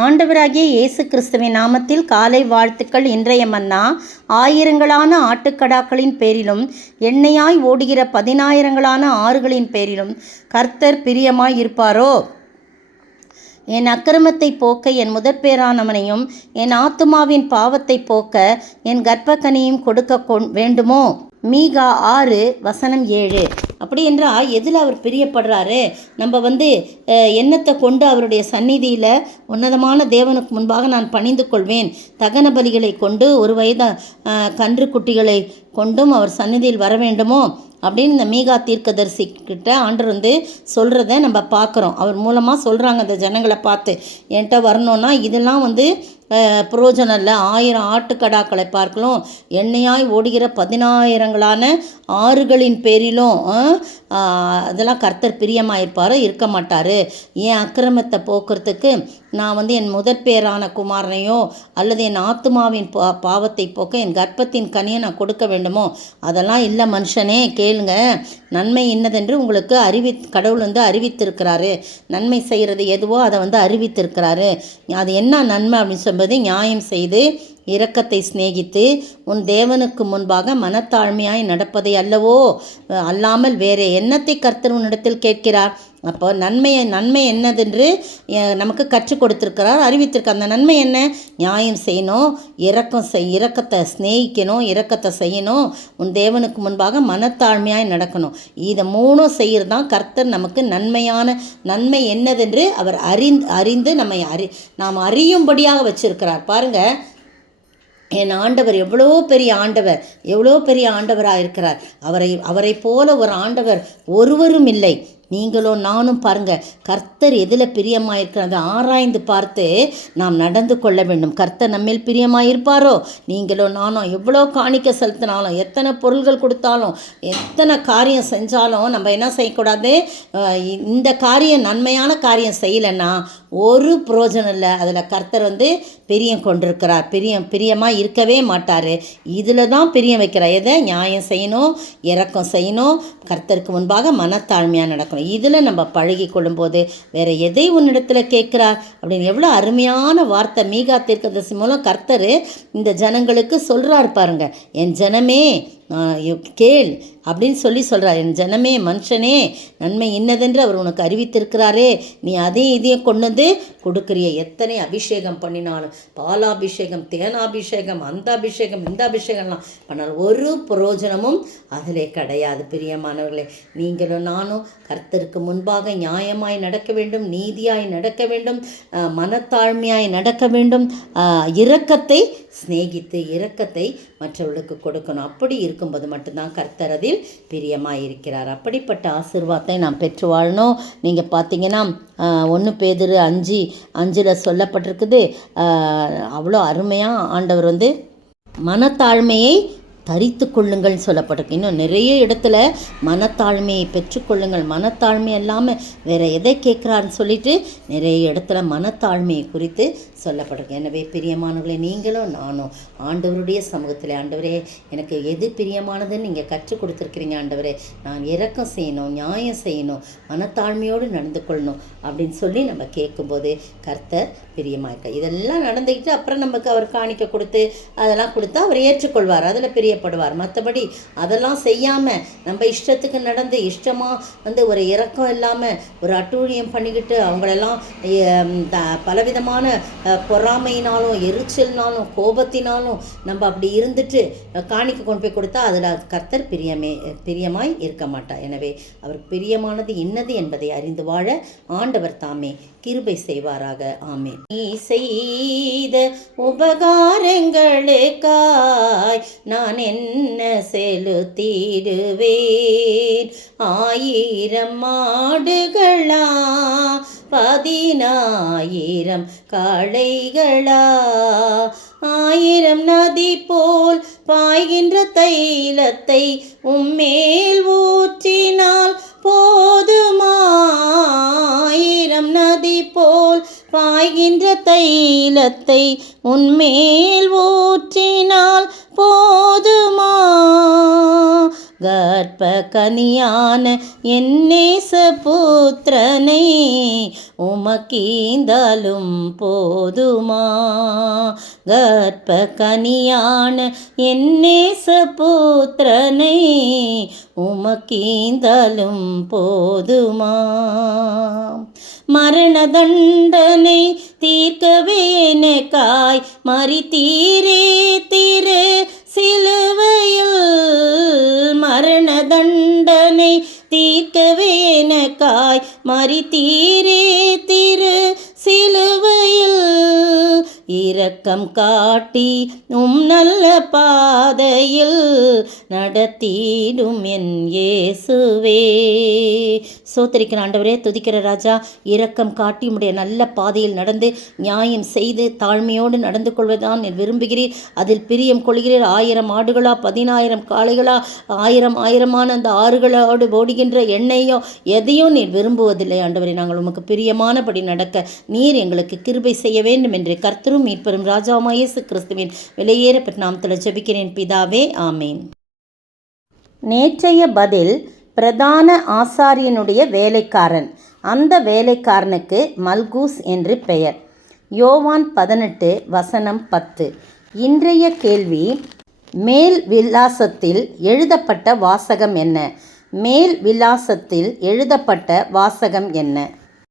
ஆண்டவராகிய இயேசு கிறிஸ்துவின் நாமத்தில் காலை வாழ்த்துக்கள். இன்றைய மன்னா, ஆயிரங்களான ஆட்டுக்கடாக்களின் பேரிலும் எண்ணெயாய் ஓடுகிற 10,000 ஆறுகளின் பேரிலும் கர்த்தர் பிரியமாய் இருப்பாரோ? என் அக்கிரமத்தை போக்க என் முதற்பேரானவனையும் என் ஆத்துமாவின் பாவத்தை போக்க என் கர்ப்பக்கனியும் கொடுக்க வேண்டுமோ? மீகா 6:7. அப்படி என்றால் எதில் அவர் பிரியப்படுறாரு? நம்ம எண்ணத்தை கொண்டு அவருடைய சந்நிதியில் உன்னதமான தேவனுக்கு முன்பாக நான் பணிந்து கொள்வேன், தகன பலிகளை கொண்டு 1 வயது கன்று குட்டிகளை கொண்டும் அவர் சந்நிதியில் வர வேண்டுமோ அப்படின்னு இந்த மீகா தீர்க்கதரிசி கிட்ட ஆண்டவர் சொல்கிறத நம்ம பார்க்குறோம். அவர் மூலமாக சொல்கிறாங்க அந்த ஜனங்களை பார்த்து, என்கிட்ட வரணுன்னா இதெல்லாம் புரோஜனம் இல்லை. 1000 ஆட்டுக்கடாக்களை பார்க்கலாம், எண்ணெயாய் ஓடுகிற 10,000 ஆறுகளின் பேரிலும் அதெல்லாம் கர்த்தர் பிரியமாயிருப்பாரோ? இருக்க மாட்டார். என் அக்கிரமத்தை போக்குறதுக்கு நான் என் முதற்பேரான குமாரனையோ அல்லது என் ஆத்துமாவின் பாவத்தை போக்க என் கர்ப்பத்தின் கனியை நான் கொடுக்க வேண்டுமோ? அதெல்லாம் இல்லை மனுஷனே, கேளுங்க. நன்மை இன்னதென்று உங்களுக்கு கடவுள் அறிவித்திருக்கிறாரு. நன்மை செய்கிறது எதுவோ அதை அறிவித்திருக்கிறாரு. அது என்ன நன்மை அப்படின்னு சொல்லும்போது, நியாயம் செய்து இரக்கத்தை சிநேகித்து உன் தேவனுக்கு முன்பாக மனத்தாழ்மையாய் நடப்பதை அல்லவோ, அல்லாமல் வேறு எண்ணத்தை கர்த்தர் உன்னிடத்தில் கேட்கிறார். அப்போ நன்மை என்னதென்று நமக்கு கற்றுக் கொடுத்துருக்கிறார், அறிவித்திருக்கார். அந்த நன்மை என்ன? நியாயம் செய்யணும், இரக்கத்தை சிநேகிக்கணும், இரக்கத்தை செய்யணும், உன் தேவனுக்கு முன்பாக மனத்தாழ்மையாய் நடக்கணும். இதை 3 செய்கிறது தான் கர்த்தர் நமக்கு நன்மை என்னதென்று அவர் அறிந்து நாம் அறியும்படியாக வச்சிருக்கிறார். பாருங்கள், என் ஆண்டவர் எவ்வளோ பெரிய ஆண்டவராக இருக்கிறார். அவரை போல ஒரு ஆண்டவர் ஒருவரும் இல்லை. நீங்களோ நானும் பாருங்கள், கர்த்தர் எதில் பிரியமாயிருக்கிறது ஆராய்ந்து பார்த்து நாம் நடந்து கொள்ள வேண்டும். கர்த்தர் நம்மேல் பிரியமாயிருப்பாரோ? நீங்களோ நானும் எவ்வளோ காணிக்க செலுத்தினாலும், எத்தனை பொருள்கள் கொடுத்தாலும், எத்தனை காரியம் செஞ்சாலும் நம்ம என்ன செய்யக்கூடாது? இந்த காரியம் நன்மையான காரியம் செய்யலைன்னா ஒரு பிரயோஜனம் இல்லை. அதில் கர்த்தர் பிரியம் கொண்டிருக்கிறார். பிரியமாக இருக்கவே மாட்டார். இதில் தான் பிரியம் வைக்கிறார். எதை? நியாயம் செய்யணும், இரக்கம் செய்யணும், கர்த்தருக்கு முன்பாக மனத்தாழ்மையாக நடக்கணும். இதில் நம்ம பழகி கொள்ளும்போது வேறு எதை உன்னிடத்தில் கேட்குறார் அப்படின்னு எவ்வளோ அருமையான வார்த்தை மீகா தீர்க்கதரிசி மூலம் கர்த்தர் இந்த ஜனங்களுக்கு சொல்கிறார். பாருங்க, என் ஜனமே கேள் அப்படின்னு சொல்கிறார். என் ஜனமே, மனுஷனே, நன்மை இன்னதென்று அவர் உனக்கு அறிவித்திருக்கிறாரே, நீ இதையும் கொண்டு கொடுக்குறிய. எத்தனை அபிஷேகம் பண்ணினாலும், பாலாபிஷேகம், தேனாபிஷேகம், அந்த அபிஷேகம், இந்த அபிஷேகம்லாம் பண்ணாலும் ஒரு பிரயோஜனமும் அதிலே கிடையாது. பிரியமானவர்களே, நீங்களும் நானும் கர்த்தருக்கு முன்பாக நியாயமாய் நடக்க வேண்டும், நீதியாய் நடக்க வேண்டும், மனத்தாழ்மையாய் நடக்க வேண்டும், இரக்கத்தை சிநேகித்து இரக்கத்தை மற்றவர்களுக்கு கொடுக்கணும். அப்படி இருக்கும்போது மட்டும்தான் கர்த்தர் அதில் பிரியமாயிருக்கிறார். அப்படிப்பட்ட ஆசீர்வாதத்தை நாம் பெற்று வாழணும். நீங்கள் பார்த்தீங்கன்னா 1 பேதுரு 5:5 சொல்லப்பட்டிருக்குது. அவ்வளோ அருமையாக ஆண்டவர் மனத்தாழ்மையை தரித்து கொள்ளுங்கள் சொல்லப்பட்டிருக்கு. இன்னும் நிறைய இடத்துல மனத்தாழ்மையை பெற்றுக்கொள்ளுங்கள், மனத்தாழ்மை இல்லாமல் வேறு எதை கேட்குறாருன்னு சொல்லிட்டு நிறைய இடத்துல மனத்தாழ்மையை குறித்து சொல்லப்பட்டிருக்கு. எனவே பிரியமானவர்களே, நீங்களும் நானும் ஆண்டவருடைய சமூகத்தில், ஆண்டவரே எனக்கு எது பிரியமானதுன்னு நீங்கள் கற்றுக் கொடுத்துருக்கிறீங்க ஆண்டவரே, நான் இரக்கம் செய்யணும், நியாயம் செய்யணும், மனத்தாழ்மையோடு நடந்து கொள்ளணும் அப்படின்னு சொல்லி நம்ம கேட்கும்போது கர்த்தர் பிரியமாக இதெல்லாம் நடந்துக்கிட்டு அப்புறம் நமக்கு அவர் காணிக்க கொடுத்து அதெல்லாம் கொடுத்தா அவர் ஏற்றுக்கொள்வார், அதில் பிரியப்படுவார். மற்றபடி அதெல்லாம் செய்யாமல் நம்ம இஷ்டத்துக்கு நடந்து இஷ்டமாக ஒரு இரக்கம் இல்லாமல் ஒரு அட்டூழியம் பண்ணிக்கிட்டு அவங்களெல்லாம் பலவிதமான பொறாமையினாலும் எரிச்சல்னாலும் கோபத்தினாலும் நம்ம அப்படி இருந்துட்டு காணிக்க கொண்டு போய் கொடுத்தா அதில் கர்த்தர் பிரியமாய் இருக்க மாட்டார். எனவே அவர் பிரியமானது இன்னது என்பதை அறிந்து வாழ ஆண்டவர் தாமே கிருபை செய்வாராக. ஆமென். நீ செய்த உபகாரங்களுக்காய் நான் என்ன செலுத்திடுவேன்? 1000 மாடுகளா, 10,000 காளைகளா, 1000 நதி போல் பாய்கின்ற தைலத்தை உம்மேல் ஊற்றினால் போதுமா? 1000 நதி போல் பாய்கின்ற தைலத்தை உன்மேல் ஊற்றினால் போதுமா? கர்ப்ப கனியான என் நேசபுத்திரனை உமக்கீந்தாலும் போதுமா. கர்ப்ப கனியான என் நேசபுத்திரனை உமக்கீந்தாலும் போதுமா. மரண தண்டனை தீர்க்கவே எனக்காய் மரித்தீரே திரு சிலுவையில். மரண தண்டனை தீர்க்கவே எனக்காய் மரித்தீரே திரு சிலுவையில். இரக்கம் காட்டி நல்ல பாதையில் நடத்திடும் என் இயேசுவே. சோத்திரிக்கிற ஆண்டவரே, துதிக்கிற ராஜா, இரக்கம் காட்டி உம்முடைய நல்ல பாதையில் நடந்து நியாயம் செய்து தாழ்மையோடு நடந்து கொள்வதுதான் நீர் விரும்புகிறீர். அதில் பிரியம் கொள்கிறீர். 1000 ஆடுகளா 10,000 காளைகளா 1000 அந்த ஆறுகளோடு ஓடுகின்ற எண்ணெயோ எதையும் நீர் விரும்புவதில்லை ஆண்டவரே. நாங்கள் உமக்கு பிரியமானபடி நடக்க நீர் எங்களுக்கு கிருபை செய்ய வேண்டும் என்று கர்த்தரும் மீட்பரும் ராஜாவுமாய் இயேசு கிறிஸ்துவின் விலையேறப்பட்ட நாமத்தில் ஜெபிக்கிறேன் பிதாவே, ஆமேன். நேற்றைய பதில் பிரதான ஆசாரியனுடைய வேலைக்காரன். அந்த வேலைக்காரனுக்கு மல்கூஸ் என்று பெயர். யோவான் 18:10. இன்றைய கேள்வி, மேல் விலாசத்தில் எழுதப்பட்ட வாசகம் என்ன? மேல் விலாசத்தில் எழுதப்பட்ட வாசகம் என்ன?